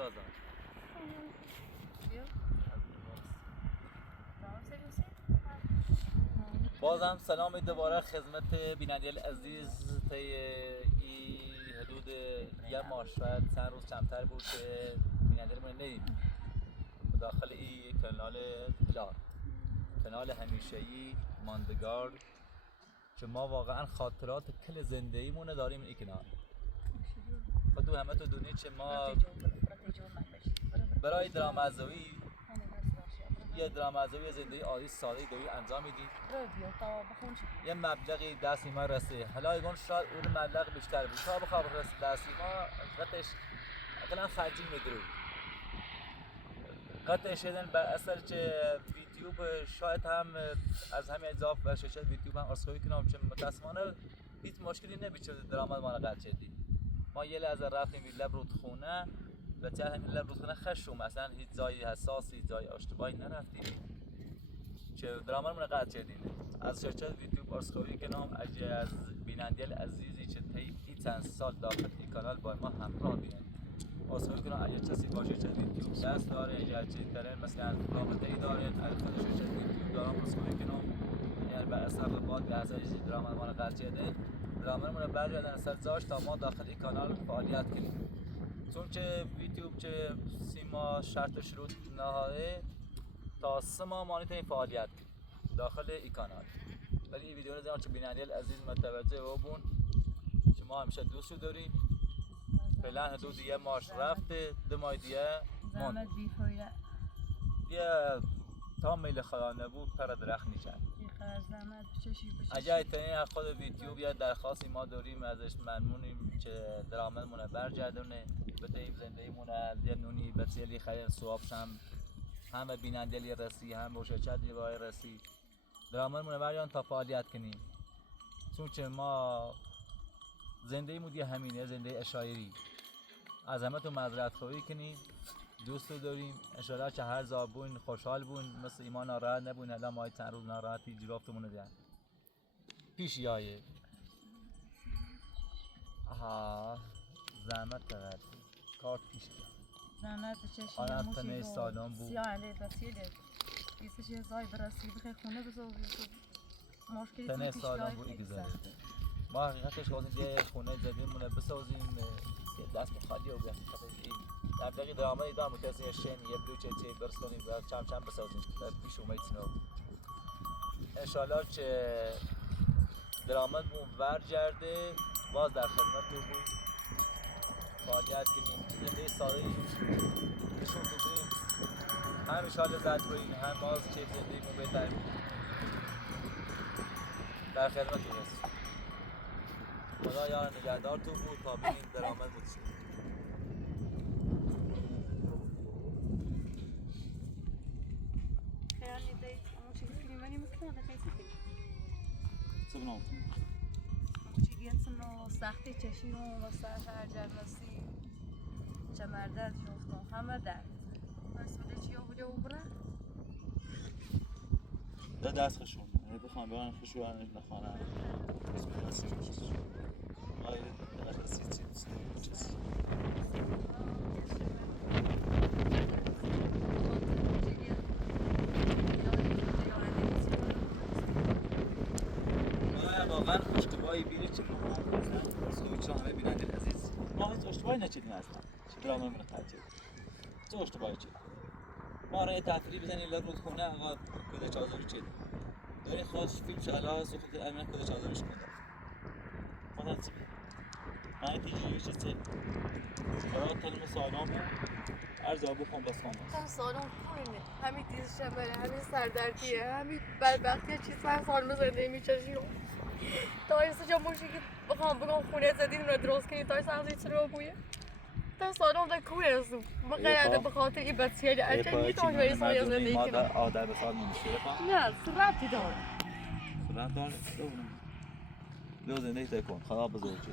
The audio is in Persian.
بازم بازم سلام دوباره خدمت بینندگان عزیز. طی این حدود یه ماه شاید چند روز کمتر بود که بینندگان ندیدیم داخل این کانال همیشه‌ای ماندگار که ما واقعا خاطرات کل زندگیمون داریم این کانال. خودتو همه تو دونید که ما برای درآمدزایی یه درآمدزایی زندگی عادی ساده دوی انجام میدیم. یه مبلغی دستی ما رسه، حالا ایگون شاید اون مبلغ بیشتر بود تا بخواب رسه دستی ما قطعش اقلا خرجی میدرو قطع شدن بر اثر که یوتیوب شاید هم از همین اضاف و شرکت یوتیوب هم ارسکوی کنم که متاسفانه هیچ مشکلی نمیشه درآمد ما رو قطع شدی. ما یه لحظه رفتیم لب رودخونه و چه همین لب رودخونه خشم مثلا هیچ جایی حساسی جای اشتباهی نرفتیم که درآمد ما رو قطع شدیم. از شرکت یوتیوب ارسکوی کنم از بینندگان عزیزی که طی چند سال داخل این کانال با ما همراه بودن. ارسکوی کنم اگه کسی باشه شرکت یوتیوب دست داره یا چیزی داره مثلا رابطه‌ای داره از خود شرکت یوتیوب دارم ارسکوی کنم یعنی بر اثر بعد لحظه‌ای درآمد ما رو قطع شده درآمد ما رو برگردن سر جاش تا ما داخل این کانال فعالیت کنیم. چون که یوتیوب که 3 ماه شرط شروط نهاده تا 3 ماه ما نمیتونیم فعالیت کنیم داخل این کانال. ولی این ویدیو رو زمان که بینندگان عزیز متوجه بودن که ما همیشه دوستو داریم. فعلا حدود یه ماه رفته 2 ماه دیگه زحمت بیفایده یه تا میل خدا نبود پر درخت میشن. زحمت بچشی اگه ایتنی خود یوتیوب یا درخواستی ما داریم ازش ممنونیم که درآمدمون برگردونه بدهیم زندگیمون یه نونی بسیاری خیر ثواب هم به بینندگان رسی هم به شرکت راه رسی درآمدمون برگردون تا فعالیت کنیم. چون که ما زندگیمون دیگه همینه، زندگی اشایری. از همه تو معذرت خواهی کنیم، دوستو داریم، انشالله که هر جا بون خوشحال بون مثل ایمان ناراحت نبون. الان ما چند روز ناراحتی جرافتمون دیدن پیش یایه زحمت کرد کارت پیش زحمت بچشی آن تنه سالم بود سیاه علی بسیله بیسش یه زای برسی بخیر خونه بزاوی مشکلی تنه سالم بود ایگذاره. ما حقیقتش خواستیم یه خونه جدیدمونه بسازیم دست خالی و بیایم این در دقیقی درآمدی دارم متوسط یه شن یه بلوچه چه برس کنیم و چم بسازیم پیش اومید سنو انشالله که درآمدمون برگرده باز در خدمت تو بود فعالیت کنیم زندگی ساده نشون تو بیم هم انشالله زد بریم هم باز که زندگیمون بهتر در خدمت تو هست. خدا یار نگهدار تو بود تا ببینیم درآمد بود شد. خیلی دیت اما چیزی کلیمانی میکنه خیلی چه بنام چیزی اسمه سختی چشیم و سر هر جلسی چه مردد شفتم همه درد مسئله چی بوده و بره ده دست خشون بخوام برن خشون نخوانم واقعا اشتباهی بیره چه ما همه بیننده عزیز ما هیچ اشتباهی نچیدیم اصلا چه درامون رو تحجیل چه اشتباهی چید ما را یه تفریح بزنیم لب رودخونه آقا کده چادری چید داری خواهش فیلم شهلا سخت امین کده چادرش کنده خدا چی بید من تیجی چه چه برای تلم سالام عرض آبو خون بس خون بس هم سالم خوبه همین دیز شبه همین سردردیه همین بدبختی چیز من سالم زنده میچشیم تا ایسا جا موشی که بخوام بگم خونه زدیم رو درست کنیم تا ایسا همزی چرا بویه تا سالم در کوه هستم ما قیاده بخاطر این بسیاری ارچه میتونم به ایسا یا زندگی کنم آدر به سال نمیشه نه سرابتی داره سراب داره دو زندگی تکن خدا بزرگی